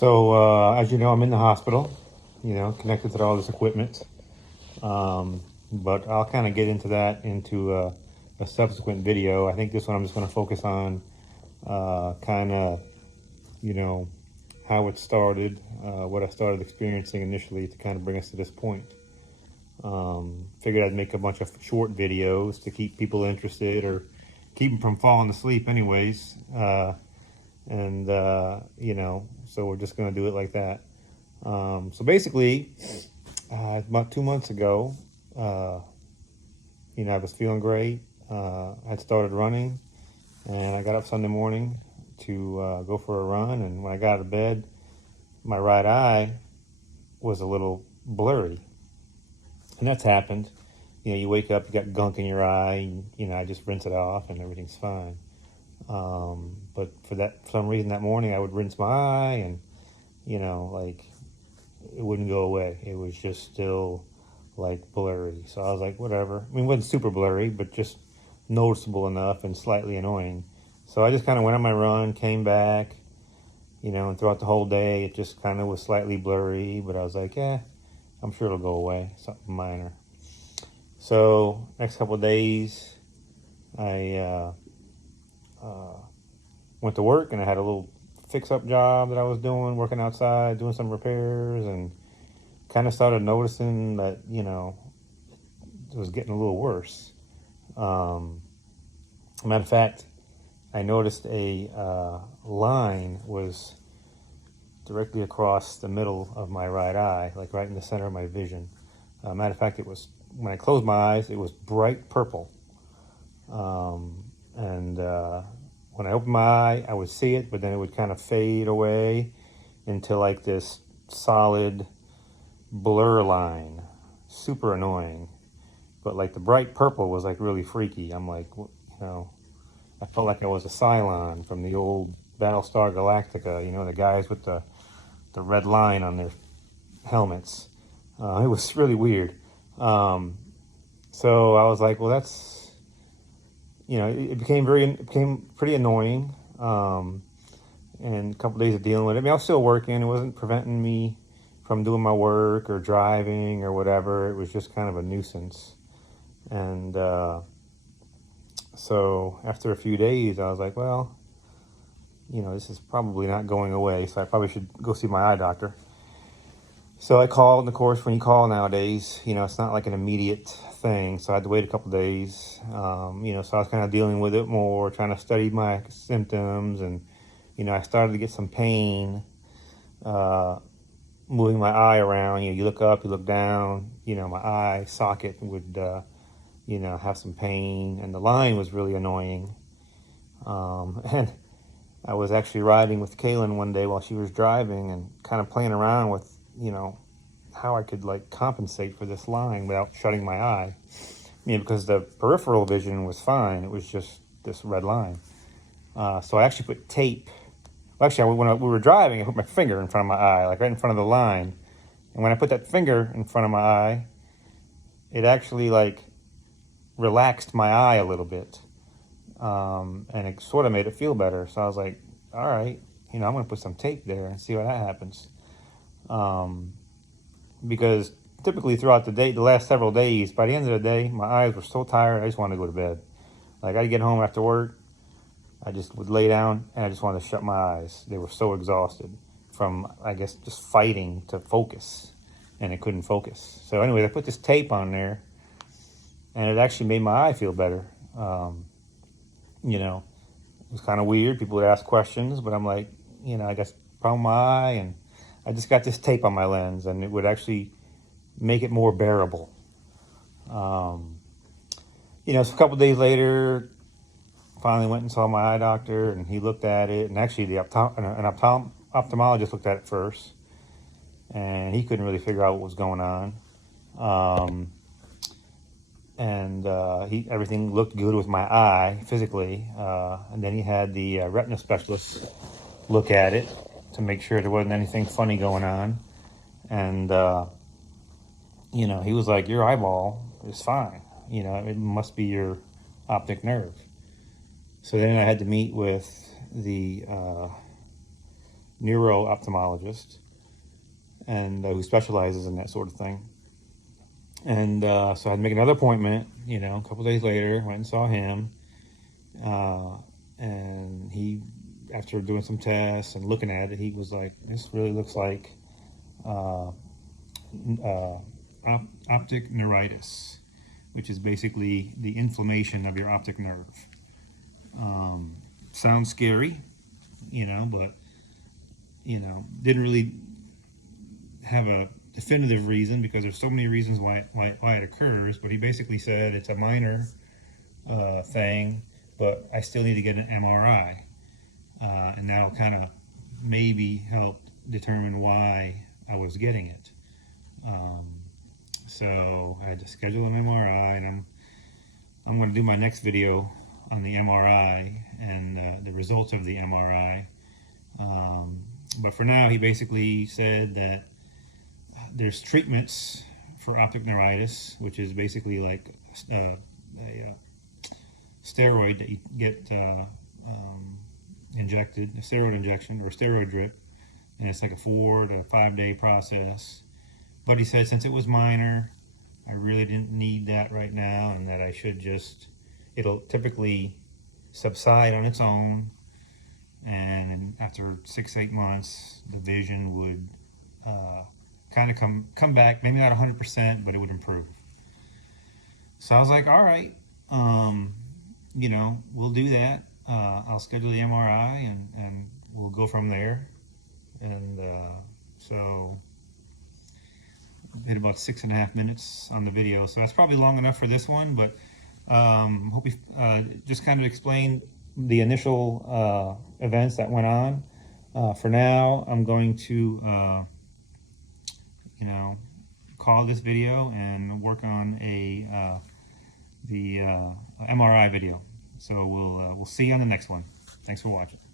As you know, I'm in the hospital, connected to all this equipment. But I'll kind of get into that into a subsequent video. I think this one I'm just going to focus on kind of, you know, how it started, what I started experiencing initially to kind of bring us to this point. Figured I'd make a bunch of short videos to keep people interested or keep them from falling asleep anyways. So we're just going to do it like that. So basically, about 2 months ago, I was feeling great. I'd started running, and I got up Sunday morning to go for a run. And when I got out of bed, my right eye was a little blurry. And that's happened. You wake up, you got gunk in your eye, and, I just rinse it off and everything's fine. But for some reason that morning I would rinse my eye and, like it wouldn't go away. It was just still like blurry. So I was like, whatever. I mean, it wasn't super blurry, but just noticeable enough and slightly annoying. So I just kind of went on my run, came back, and throughout the whole day, it just kind of was slightly blurry, but I was like, I'm sure it'll go away, something minor. So next couple of days, I went to work and I had a little fix-up job that I was doing, working outside, doing some repairs, and kind of started noticing that, it was getting a little worse. Matter of fact, I noticed a line was directly across the middle of my right eye, like right in the center of my vision. Matter of fact, it was, when I closed my eyes, it was bright purple. When I opened my eye, I would see it, but then it would kind of fade away into like this solid blur line. Super annoying. But like the bright purple was like really freaky. I'm like, I felt like I was a Cylon from the old Battlestar Galactica, the guys with the red line on their helmets. It was really weird. So I was like, well, that's, it became pretty annoying. And a couple days of dealing with it. I mean, I was still working. It wasn't preventing me from doing my work or driving or whatever. It was just kind of a nuisance. And so after a few days, I was like, well, this is probably not going away, so I probably should go see my eye doctor. So I called, and of course, when you call nowadays, it's not like an immediate thing, so I had to wait a couple days. So I was kind of dealing with it more, trying to study my symptoms, and, I started to get some pain moving my eye around. You look up, you look down, my eye socket would, have some pain, and the line was really annoying. And I was actually riding with Kaylin one day while she was driving and kind of playing around with, how I could like compensate for this line without shutting my eye. Because the peripheral vision was fine. It was just this red line. So I actually put tape. Well, actually, when we were driving, I put my finger in front of my eye, like right in front of the line. And when I put that finger in front of my eye, it actually like relaxed my eye a little bit. And it sort of made it feel better. So I was like, all right, I'm going to put some tape there and see what that happens. Because typically throughout the day, the last several days, by the end of the day, my eyes were so tired, I just wanted to go to bed. Like I'd get home after work, I just would lay down and I just wanted to shut my eyes. They were so exhausted from, I guess, just fighting to focus, and it couldn't focus. So anyway, I put this tape on there, and it actually made my eye feel better. It was kind of weird. People would ask questions, but I'm like, I guess problem with my eye, and I just got this tape on my lens, and it would actually make it more bearable. So a couple of days later, finally went and saw my eye doctor, and he looked at it, and actually an ophthalmologist looked at it first, and he couldn't really figure out what was going on. Everything looked good with my eye physically, and then he had the retina specialist look at it to make sure there wasn't anything funny going on, and he was like, your eyeball is fine, it must be your optic nerve. So then I had to meet with the neuro-ophthalmologist, and who specializes in that sort of thing. And so I had to make another appointment, you know, a couple days later, went and saw him. And he, after doing some tests and looking at it, he was like, this really looks like optic neuritis, which is basically the inflammation of your optic nerve. Sounds scary, you know, but, you know, didn't really have a definitive reason, because there's so many reasons why it occurs. But he basically said it's a minor thing, but I still need to get an MRI, and that'll kind of maybe help determine why I was getting it. So I had to schedule an MRI, and I'm going to do my next video on the MRI and the results of the MRI. But for now, he basically said that there's treatments for optic neuritis, which is basically like a steroid that you get injected, a steroid injection or a steroid drip, and it's like a 4 to 5 day process. But he said since it was minor, I really didn't need that right now, and that I should just, it'll typically subside on its own, and after 6-8 months, the vision would kind of come back, maybe not 100%, but it would improve. So I was like, all right, you know, we'll do that. I'll schedule the MRI, and we'll go from there. And so hit about 6.5 minutes on the video, so that's probably long enough for this one. But hope you just kind of explained the initial events that went on. For now, I'm going to you know, call this video and work on the MRI video. So we'll see you on the next one. Thanks for watching.